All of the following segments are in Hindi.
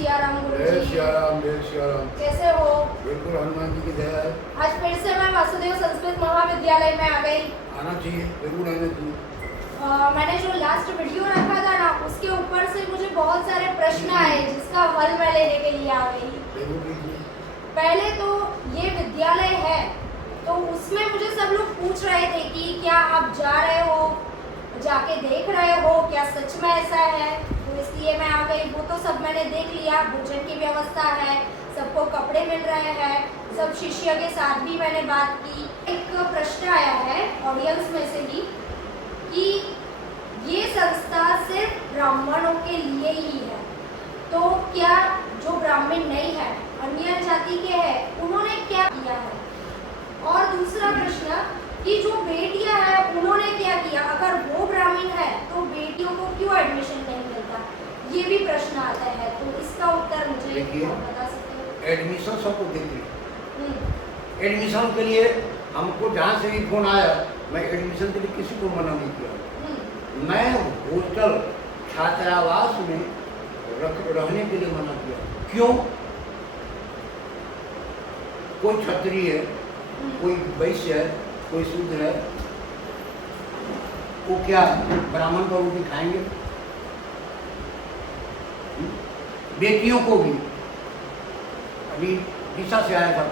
सिया राम जय गुरुजी। सियाराम, जय सियाराम। कैसे हो? बिल्कुल हनुमान जी की दया है। आज फिर से मैं वासुदेव संस्कृत महाविद्यालय में आ गई। आना चाहिए, बिल्कुल आना चाहिए। मैंने जो लास्ट वीडियो रखा था ना, उसके ऊपर से मुझे बहुत सारे प्रश्न आए जिसका हल मैं लेने के लिए आ गई। बिल्कुल कीजिए। पहले तो ये विद्यालय है, तो उसमें मुझे सब लोग पूछ रहे थे कि क्या आप जा रहे हो, जाके देख रहे हो, क्या सच में ऐसा है? तो इसलिए मैं आ गई। वो तो सब मैंने देख लिया, भोजन की व्यवस्था है, सबको कपड़े मिल रहे हैं, सब शिष्य के साथ भी मैंने बात की। एक प्रश्न आया है ऑडियंस में से ही कि ये संस्था सिर्फ ब्राह्मणों के लिए ही है, तो क्या जो ब्राह्मण नहीं है, अन्य जाति के हैं, उन्होंने क्या किया है? और दूसरा प्रश्न कि जो बेटियां हैं उन्होंने क्या किया? अगर वो ब्राह्मण है तो बेटियों को क्यों एडमिशन नहीं मिलता? ये भी प्रश्न आता है, तो इसका उत्तर मुझे देखिए, आप बता सकते हो? एडमिशन सबको देते हैं। हम्म, एडमिशन के लिए हमको जहाँ से भी फोन आया, मैं एडमिशन के लिए किसी को मना नहीं किया। मैं हॉस्टल छात्रावास में रहने के लिए मना किया। क्यों? कोई क्षत्रिय है, कोई वैश्य है, कोई शूद्र है, वो क्या ब्राह्मण को रोटी खाएंगे? बेटियों को भी। अभी दिशा से आया था,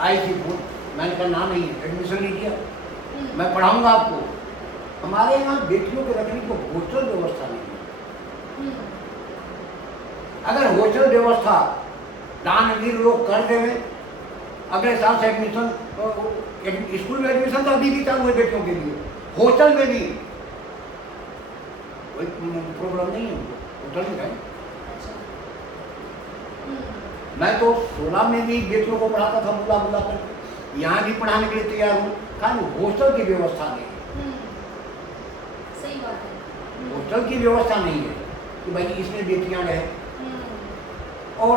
आई थी फोन, मैंने कहा ना नहीं, एडमिशन नहीं किया, मैं पढ़ाऊंगा आपको। हमारे यहाँ बेटियों के रखने को हॉस्टल व्यवस्था नहीं है। अगर हॉस्टल व्यवस्था दानवीर लोग कर देंगे, अगले साल से एडमिशन, स्कूल में एडमिशन तो अभी भी चालू है बेटियों के लिए, हॉस्टल में भी कोई प्रॉब्लम नहीं है उनको, हॉस्टल में जाए। मैं तो 16 में भी बेटियों को पढ़ाता था, बुला बुला कर, यहाँ भी पढ़ाने के लिए तैयार हूँ, खाली हॉस्टल की व्यवस्था नहीं है। सही बात है। हॉस्टल की व्यवस्था नहीं है कि भाई इसमें बेटियां रहे, और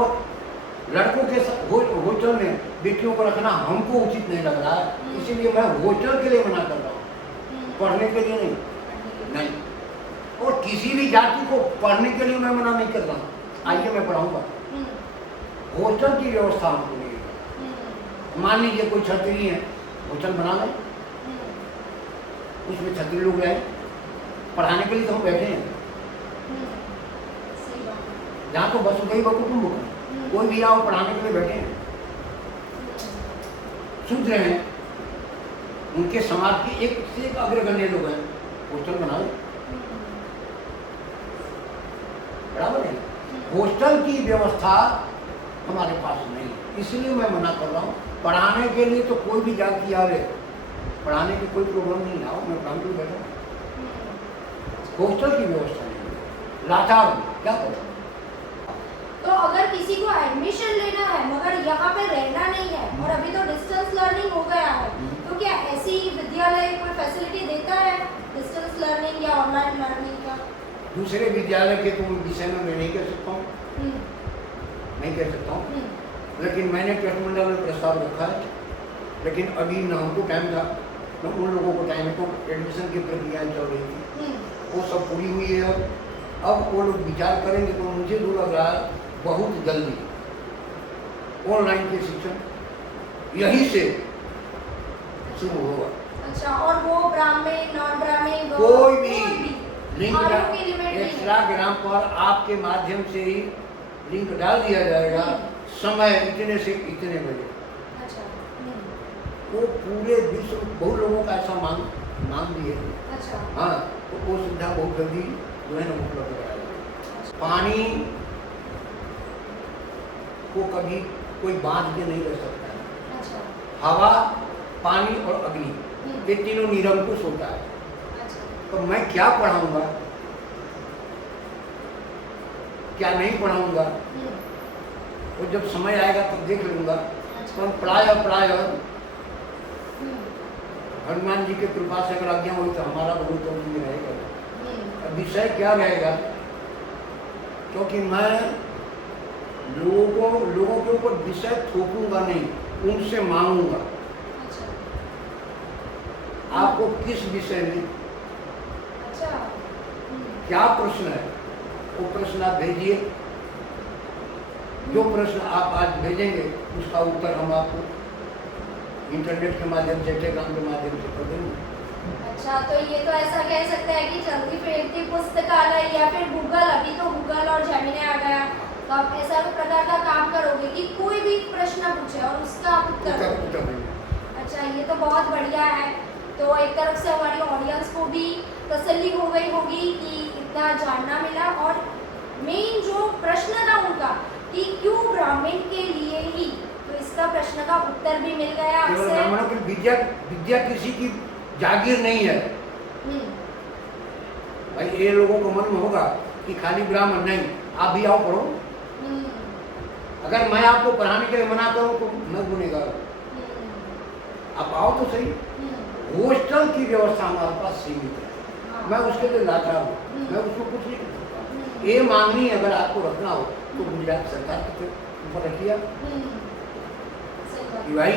लड़कों के हॉस्टल में बेटियों को रखना हमको उचित नहीं लग रहा है, इसीलिए मैं हॉस्टल के लिए मना कर रहा हूँ, पढ़ने के लिए नहीं। और किसी भी जाति को पढ़ने के लिए मैं मना नहीं कर रहा हूँ, आइए मैं पढ़ाऊंगा। हॉस्टल की व्यवस्था हमको नहीं है। मान लीजिए कोई क्षत्रिय है, हॉस्टल बना लें, उसमें क्षत्रिय लोग रहे, पढ़ाने के लिए तो हम बैठे हैं। जहाँ तो वसुधैव कुटुंबकम, कोई भी आओ पढ़ाने के लिए बैठे हैं। शूद्र हैं, उनके समाज के एक से एक अग्रगण्य लोग हैं, हॉस्टल बनाओ, बराबर है। हॉस्टल की व्यवस्था हमारे पास नहीं, इसलिए मैं मना कर रहा हूँ। पढ़ाने के लिए तो कोई भी जाति आवे, पढ़ाने की कोई प्रॉब्लम नहीं, आओ मैं पढ़ाने के लिए बैठा। हॉस्टल की व्यवस्था नहीं है, लाचार क्या करो। तो अगर किसी को एडमिशन लेना है मगर यहाँ पे रहना नहीं है, और अभी तो डिस्टेंस लर्निंग हो गया है, तो क्या ऐसी विद्यालय कोई फैसिलिटी देता है डिस्टेंस लर्निंग या ऑनलाइन लर्निंग का? दूसरे विद्यालय के तो विषय में मैं नहीं कह सकता हूँ, नहीं कह सकता हूँ, लेकिन मैंने ट्रस्ट मंडल में प्रस्ताव रखा है, लेकिन अभी न हमको टाइम था न उन लोगों को टाइम है, तो एडमिशन की प्रक्रियाएँ चल रही थी, वो सब पूरी हुई है। अब वो लोग विचार करेंगे, तो मुझे जो लग रहा है बहुत जल्दी ऑनलाइन के शिक्षण यहीं से शुरू होगा। अच्छा, और वो ब्राह्मण नॉन ब्राह्मण कोई भी लिंक इंस्टाग्राम इंस्टाग्राम पर आपके माध्यम से ही लिंक डाल दिया जाएगा, समय इतने से इतने बजे। अच्छा, वो पूरे विश्व बहुत लोगों का ऐसा मांग भी है। अच्छा, हाँ, तो वो सुविधा बहुत जल्दी जो है ना उपलब्ध कराएगा। पानी को कभी कोई बांध के नहीं रह सकता है। अच्छा, हवा, पानी और अग्नि, ये तीनों निरंकुश होता है। अच्छा, तो मैं क्या पढ़ाऊंगा, क्या नहीं पढ़ाऊंगा, वो जब समय आएगा तब देख लूंगा। तो प्राय हनुमान जी की कृपा से अगर आज्ञा हुई तो हमारा बहुत तो रहेगा। विषय क्या रहेगा, क्योंकि मैं लोगों के ऊपर विषय थोपूंगा नहीं, उनसे मांगूंगा। अच्छा, आपको किस विषय में अच्छा, क्या प्रश्न है, वो प्रश्न आप भेजिए। जो प्रश्न आप आज भेजेंगे उसका उत्तर हम आपको इंटरनेट के माध्यम से, टेलीग्राम के माध्यम से कर देंगे। अच्छा, तो ये तो ऐसा कह सकते हैं कि चलती फिरती पुस्तकालय या फिर गूगल, अभी तो गूगल और जेमिनी आ गया, तो आप ऐसा प्रकार का काम करोगे कि कोई भी प्रश्न पूछे और उसका आप उत्तर दोगे। अच्छा, ये तो बहुत बढ़िया है। तो एक तरफ से हमारी ऑडियंस को भी तसल्ली हो गई होगी कि इतना जानना मिला, और मेन जो प्रश्न था उनका कि क्यों ब्राह्मण के लिए ही, तो इसका प्रश्न का उत्तर भी मिल गया आपसे। ब्राह्मणों की विद्या किसी की जागीर नहीं है भाई। ये लोगों को मन में होगा कि खाली ब्राह्मण नहीं, आप भी आओ पढ़ो। अगर मैं आपको पढ़ाने के लिए मना करूं तो मैं गुनेगार हूं। आप आओ तो सही। हॉस्टल की व्यवस्था हमारे पास सीमित है, मैं उसके लिए लाचार हूँ, मैं उसको कुछ नहीं कर सकता। ये मांगनी अगर आपको रखना हो तो गुजरात सरकार के ऊपर रखिए कि भाई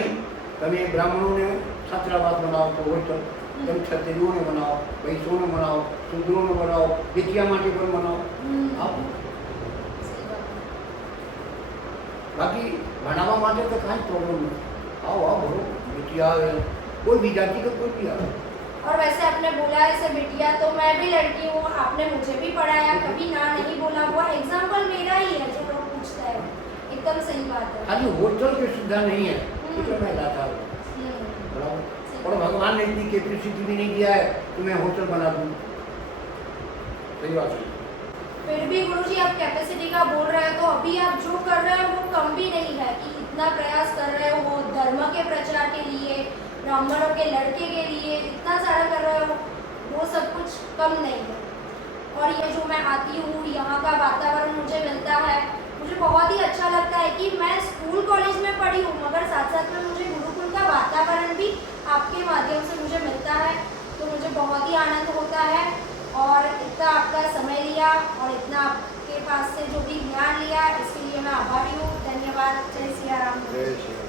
તમે ब्राह्मणों ने छात्रावास बनाओ तो हॉस्टल, तुम क्षत्रियों ने बनाओ, वैश्यों ने बनाओ, शूद्रों ने बनाओ, बेटिया माटी पर बनाओ। आप बाकी भणावा माटे तो कहीं प्रॉब्लम नहीं, आओ आओ भरो, बेटिया कोई भी जाति का कोई भी आओ। और वैसे आपने बोला ऐसे बिटिया, तो मैं भी लड़की हूँ, आपने मुझे भी पढ़ाया, कभी ना नहीं बोला। वो एग्जाम्पल मेरा ही है जो लोग पूछते हैं, एकदम सही बात है। खाली हॉस्टल की सुविधा नहीं है तो मैं लाता हूँ, बराबर। और भगवान ने इतनी कैपेसिटी भी नहीं दिया है कि मैं हॉस्टल बना दूँ, सही बात है। फिर भी गुरुजी आप कैपेसिटी का बोल रहे हो, तो अभी आप जो कर रहे हो वो कम भी नहीं है कि इतना प्रयास कर रहे हो धर्म के प्रचार के लिए, ब्राह्मणों के लड़के के लिए इतना सारा कर रहे हो, वो सब कुछ कम नहीं है। और ये जो मैं आती हूँ, यहाँ का वातावरण मुझे मिलता है, मुझे बहुत ही अच्छा लगता है कि मैं स्कूल कॉलेज में पढ़ी हूँ मगर साथ साथ में मुझे गुरुकुल का वातावरण भी आपके माध्यम से मुझे मिलता है, तो मुझे बहुत ही आनंद होता है। और इतना आपका समय लिया और इतना आपके पास से जो भी ज्ञान लिया, इसके लिए मैं आभारी हूँ। धन्यवाद। जय सिया राम। जय श्री राम।